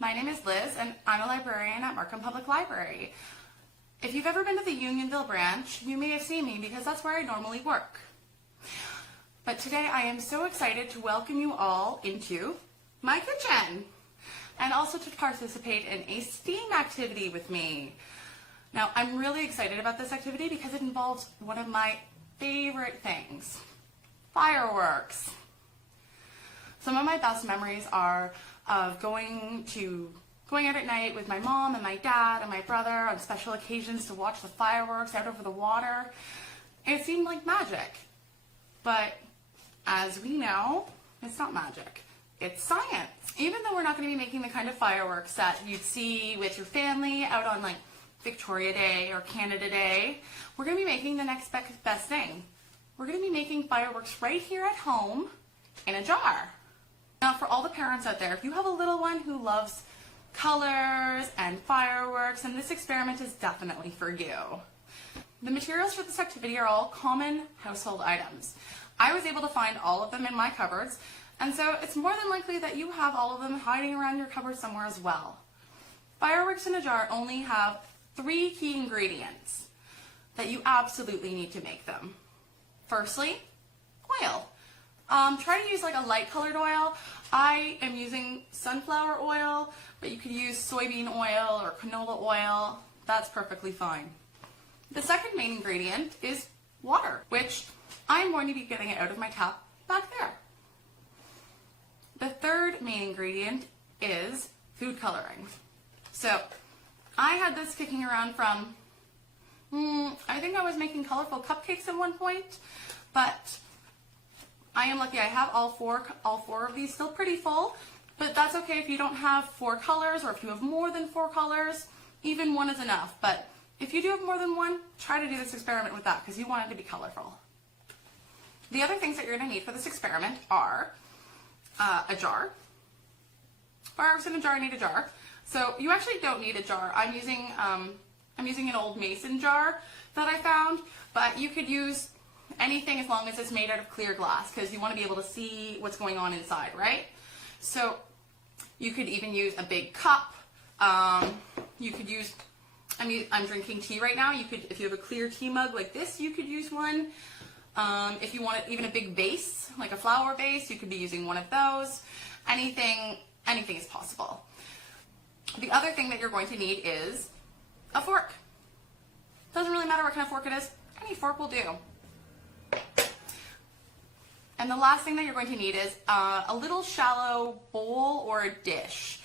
My name is Liz, and I'm a librarian at Markham Public Library. If you've ever been to the Unionville branch, you may have seen me because that's where I normally work. But today I am so excited to welcome you all into my kitchen and also to participate in a STEAM activity with me. Now, I'm really excited about this activity because it involves one of my favorite things, fireworks. Some of my best memories are of going out at night with my mom and my dad and my brother on special occasions to watch the fireworks out over the water. It seemed like magic. But as we know, it's not magic. It's science. Even though we're not going to be making the kind of fireworks that you'd see with your family out on like Victoria Day or Canada Day, we're going to be making the next best thing. We're going to be making fireworks right here at home in a jar. Now, for all the parents out there, if you have a little one who loves colors and fireworks, then this experiment is definitely for you. The materials for this activity are all common household items. I was able to find all of them in my cupboards, and so it's more than likely that you have all of them hiding around your cupboard somewhere as well. Fireworks in a jar only have 3 key ingredients that you absolutely need to make them. Firstly, oil. Try to use like a light colored oil. I am using sunflower oil, but you could use soybean oil or canola oil. That's perfectly fine. The second main ingredient is water, which I'm going to be getting it out of my tap back there. The third main ingredient is food coloring. So I had this kicking around from, I think I was making colorful cupcakes at one point, but I am lucky I have all four of these still pretty full, but that's okay if you don't have 4 colors or if you have more than 4 colors, even 1 is enough. But if you do have more than 1, try to do this experiment with that because you want it to be colorful. The other things that you're going to need for this experiment are a jar. Fireworks in a jar need a jar. So you actually don't need a jar. I'm using an old mason jar that I found, but you could use anything as long as it's made out of clear glass because you want to be able to see what's going on inside, right? So you could even use a big cup. You could use, I'm drinking tea right now. You could, if you have a clear tea mug like this, you could use one. If you want even a big vase, like a flower vase, you could be using one of those. Anything is possible. The other thing that you're going to need is a fork. Doesn't really matter what kind of fork it is. Any fork will do. And the last thing that you're going to need is a little shallow bowl or a dish.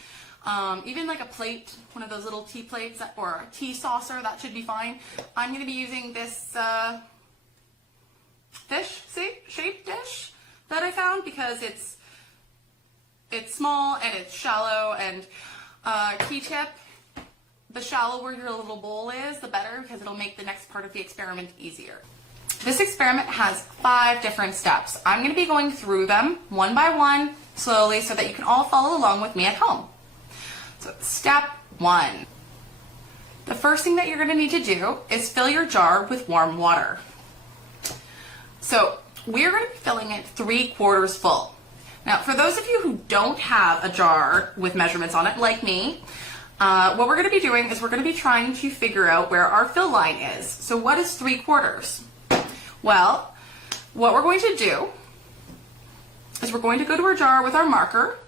Even like a plate, one of those little tea plates or a tea saucer, that should be fine. I'm going to be using this shaped dish that I found because it's small and it's shallow, and key tip, the shallower your little bowl is, the better, because it'll make the next part of the experiment easier. This experiment has 5 different steps. I'm going to be going through them one by one, slowly, so that you can all follow along with me at home. So step 1. The first thing that you're going to need to do is fill your jar with warm water. So we're going to be filling it 3/4 full. Now, for those of you who don't have a jar with measurements on it, like me, what we're going to be doing is we're going to be trying to figure out where our fill line is. So what is 3/4? Well, what we're going to do is we're going to go to our jar with our marker,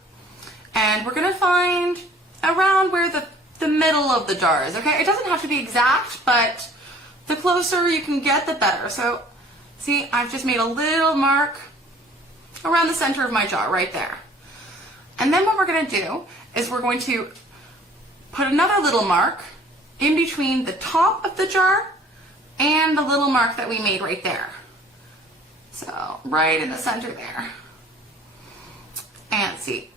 and we're going to find around where the middle of the jar is, okay? It doesn't have to be exact, but the closer you can get, the better. So, see, I've just made a little mark around the center of my jar, right there. And then what we're going to do is we're going to put another little mark in between the top of the jar and the little mark that we made right there. So right in the center there. And see,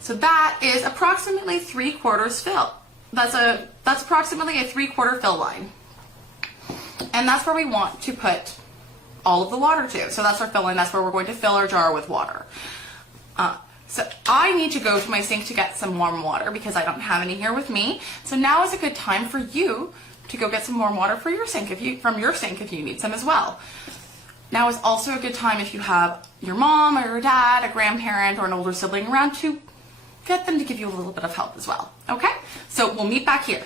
so that is approximately 3/4 fill. That's approximately a 3/4 fill line. And that's where we want to put all of the water to. So that's our fill line. That's where we're going to fill our jar with water. So I need to go to my sink to get some warm water because I don't have any here with me. So now is a good time for you to go get some warm water for your sink from your sink if you need some as well. Now is also a good time if you have your mom or your dad, a grandparent, or an older sibling around to get them to give you a little bit of help as well, okay? So we'll meet back here.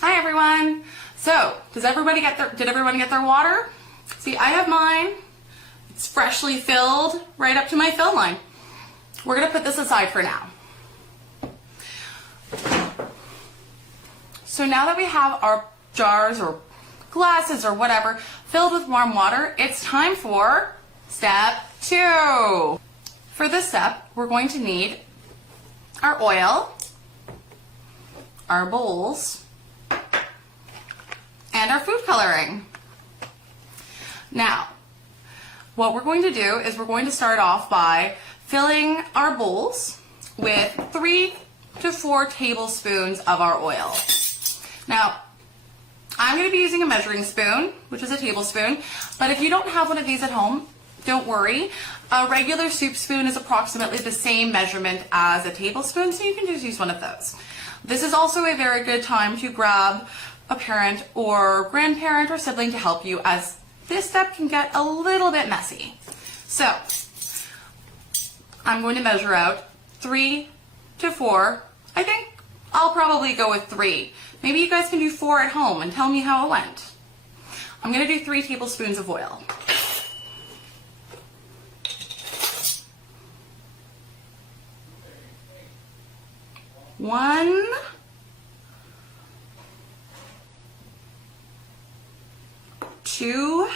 Hi everyone. So, did everybody get their water? See, I have mine. It's freshly filled right up to my fill line. We're gonna put this aside for now. So now that we have our jars or glasses or whatever filled with warm water, it's time for step 2. For this step, we're going to need our oil, our bowls, and our food coloring. Now, what we're going to do is we're going to start off by filling our bowls with 3 to 4 tablespoons of our oil. Now, I'm going to be using a measuring spoon, which is a tablespoon, but if you don't have one of these at home, don't worry. A regular soup spoon is approximately the same measurement as a tablespoon, so you can just use one of those. This is also a very good time to grab a parent or grandparent or sibling to help you, as this step can get a little bit messy. So I'm going to measure out 3 to 4. I think I'll probably go with 3. Maybe you guys can do 4 at home and tell me how it went. I'm going to do 3 tablespoons of oil. One, 2,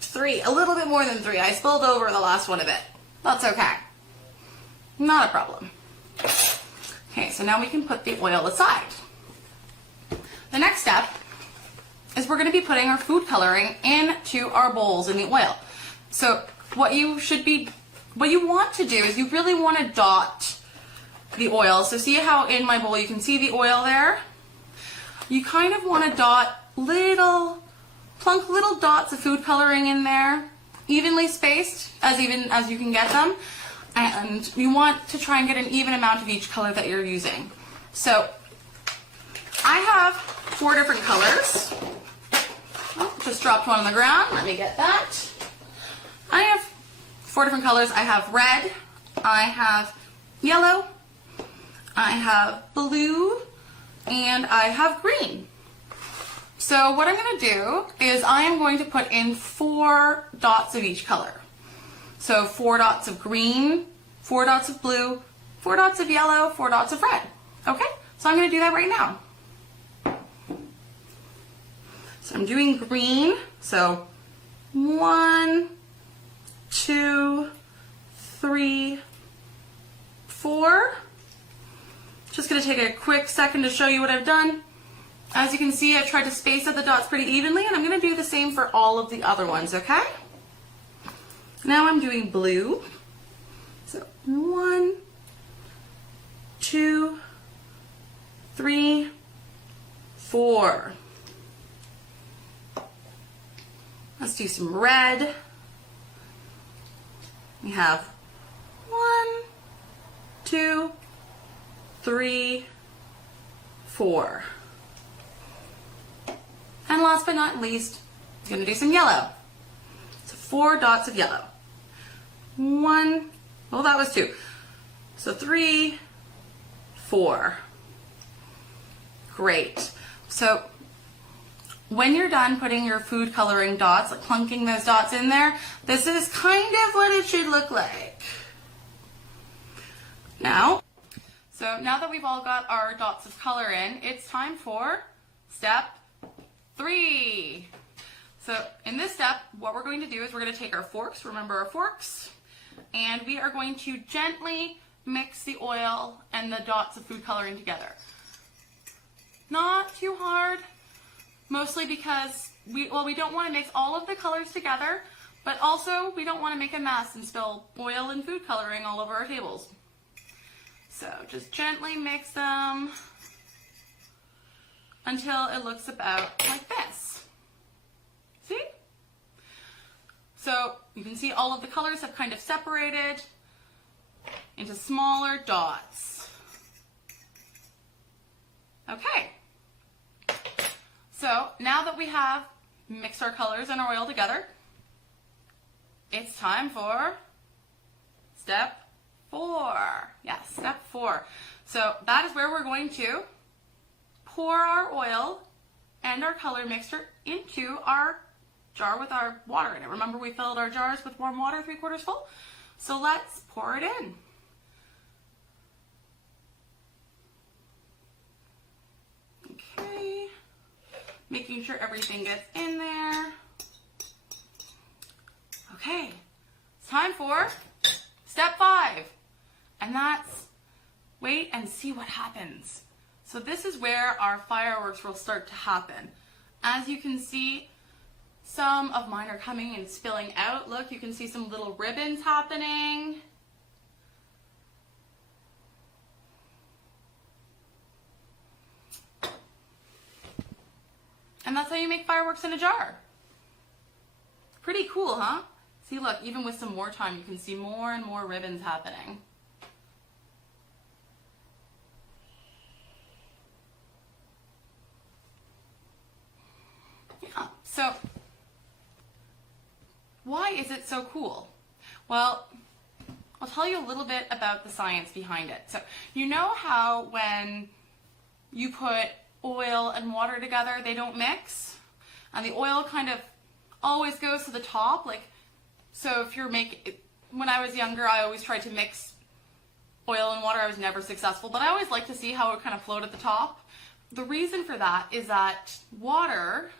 3, a little bit more than 3. I spilled over the last one a bit. That's okay. Not a problem. Okay, so now we can put the oil aside. The next step is we're going to be putting our food coloring into our bowls in the oil. So what you want to do is you really want to dot the oil. So see how in my bowl you can see the oil there? You kind of want to dot plunk little dots of food coloring in there, evenly spaced, as even as you can get them. And you want to try and get an even amount of each color that you're using. So I have 4 different colors. Oh, just dropped one on the ground. Let me get that. I have 4 different colors. I have red, I have yellow, I have blue, and I have green. So what I'm going to do is I am going to put in 4 dots of each color. So 4 dots of green, 4 dots of blue, 4 dots of yellow, 4 dots of red. Okay, so I'm going to do that right now. So I'm doing green, so 1, 2, 3, 4. Just going to take a quick second to show you what I've done. As you can see, I've tried to space out the dots pretty evenly, and I'm going to do the same for all of the other ones, okay? Now I'm doing blue. So 1, 2, 3, 4. Let's do some red. We have 1, 2, 3, 4. And last but not least, I'm going to do some yellow. So 4 dots of yellow. 1, well that was 2. So 3, 4. Great. So when you're done putting your food coloring dots, like plunking those dots in there, this is kind of what it should look like. Now that we've all got our dots of color in, it's time for step 3. So in this step, what we're going to do is we're going to take our forks, remember our forks, and we are going to gently mix the oil and the dots of food coloring together. Not too hard, mostly because we don't want to mix all of the colors together, but also we don't want to make a mess and spill oil and food coloring all over our tables. So just gently mix them until it looks about like this. See? So you can see all of the colors have kind of separated into smaller dots. Okay. So now that we have mixed our colors and our oil together, it's time for step 4. Yes, step 4. So that is where we're going to pour our oil and our color mixture into our jar with our water in it. Remember, we filled our jars with warm water 3/4 full? So let's pour it in. Okay. Making sure everything gets in there. Okay. It's time for step 5. And that's wait and see what happens. So this is where our fireworks will start to happen. As you can see, some of mine are coming and spilling out. Look, you can see some little ribbons happening. And that's how you make fireworks in a jar. Pretty cool, huh? See, look, even with some more time, you can see more and more ribbons happening. Yeah, so why is it so cool? Well, I'll tell you a little bit about the science behind it. So you know how when you put oil and water together, they don't mix? And the oil kind of always goes to the top. Like, so if you're when I was younger, I always tried to mix oil and water. I was never successful, but I always liked to see how it kind of flowed at the top. The reason for that is that water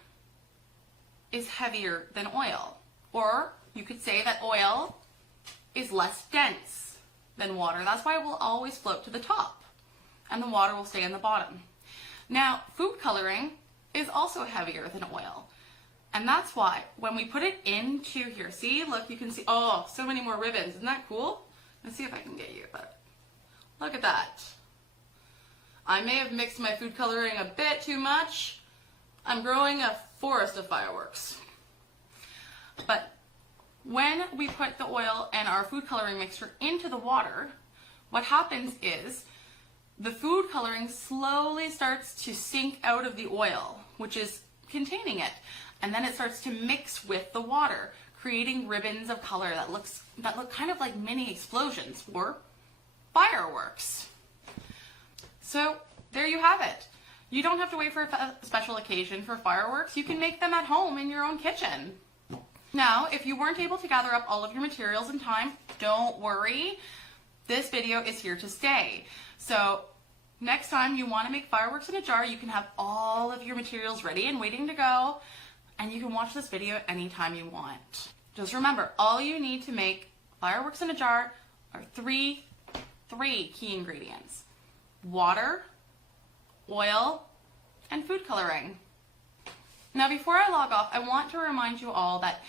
is heavier than oil. Or you could say that oil is less dense than water. That's why it will always float to the top and the water will stay in the bottom. Now, food coloring is also heavier than oil. And that's why when we put it into here, see, look, you can see, oh, so many more ribbons. Isn't that cool? Let's see if I can get you, but look at that. I may have mixed my food coloring a bit too much. I'm growing a forest of fireworks. But when we put the oil and our food coloring mixture into the water, what happens is the food coloring slowly starts to sink out of the oil, which is containing it. And then it starts to mix with the water, creating ribbons of color that look kind of like mini explosions or fireworks. So there you have it. You don't have to wait for a special occasion for fireworks. You can make them at home in your own kitchen. Now, if you weren't able to gather up all of your materials in time, don't worry. This video is here to stay. So next time you want to make fireworks in a jar, you can have all of your materials ready and waiting to go. And you can watch this video anytime you want. Just remember, all you need to make fireworks in a jar are three key ingredients: water, oil, and food coloring. Now, before I log off, I want to remind you all that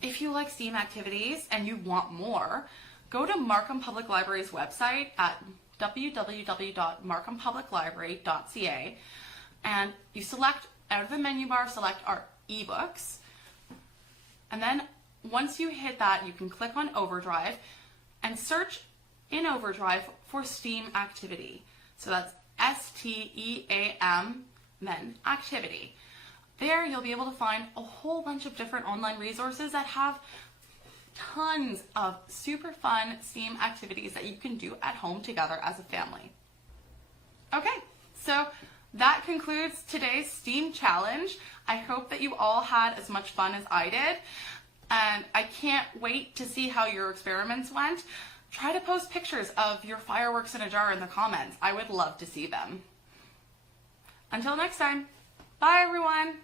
if you like STEAM activities and you want more, go to Markham Public Library's website at www.markhampubliclibrary.ca, and you select, out of the menu bar, select our ebooks. And then once you hit that, you can click on Overdrive and search in Overdrive for STEAM activity. So that's STEAM, then activity. There you'll be able to find a whole bunch of different online resources that have tons of super fun STEAM activities that you can do at home together as a family. Okay, so that concludes today's STEAM challenge. I hope that you all had as much fun as I did, and I can't wait to see how your experiments went. Try to post pictures of your fireworks in a jar in the comments. I would love to see them. Until next time, bye everyone!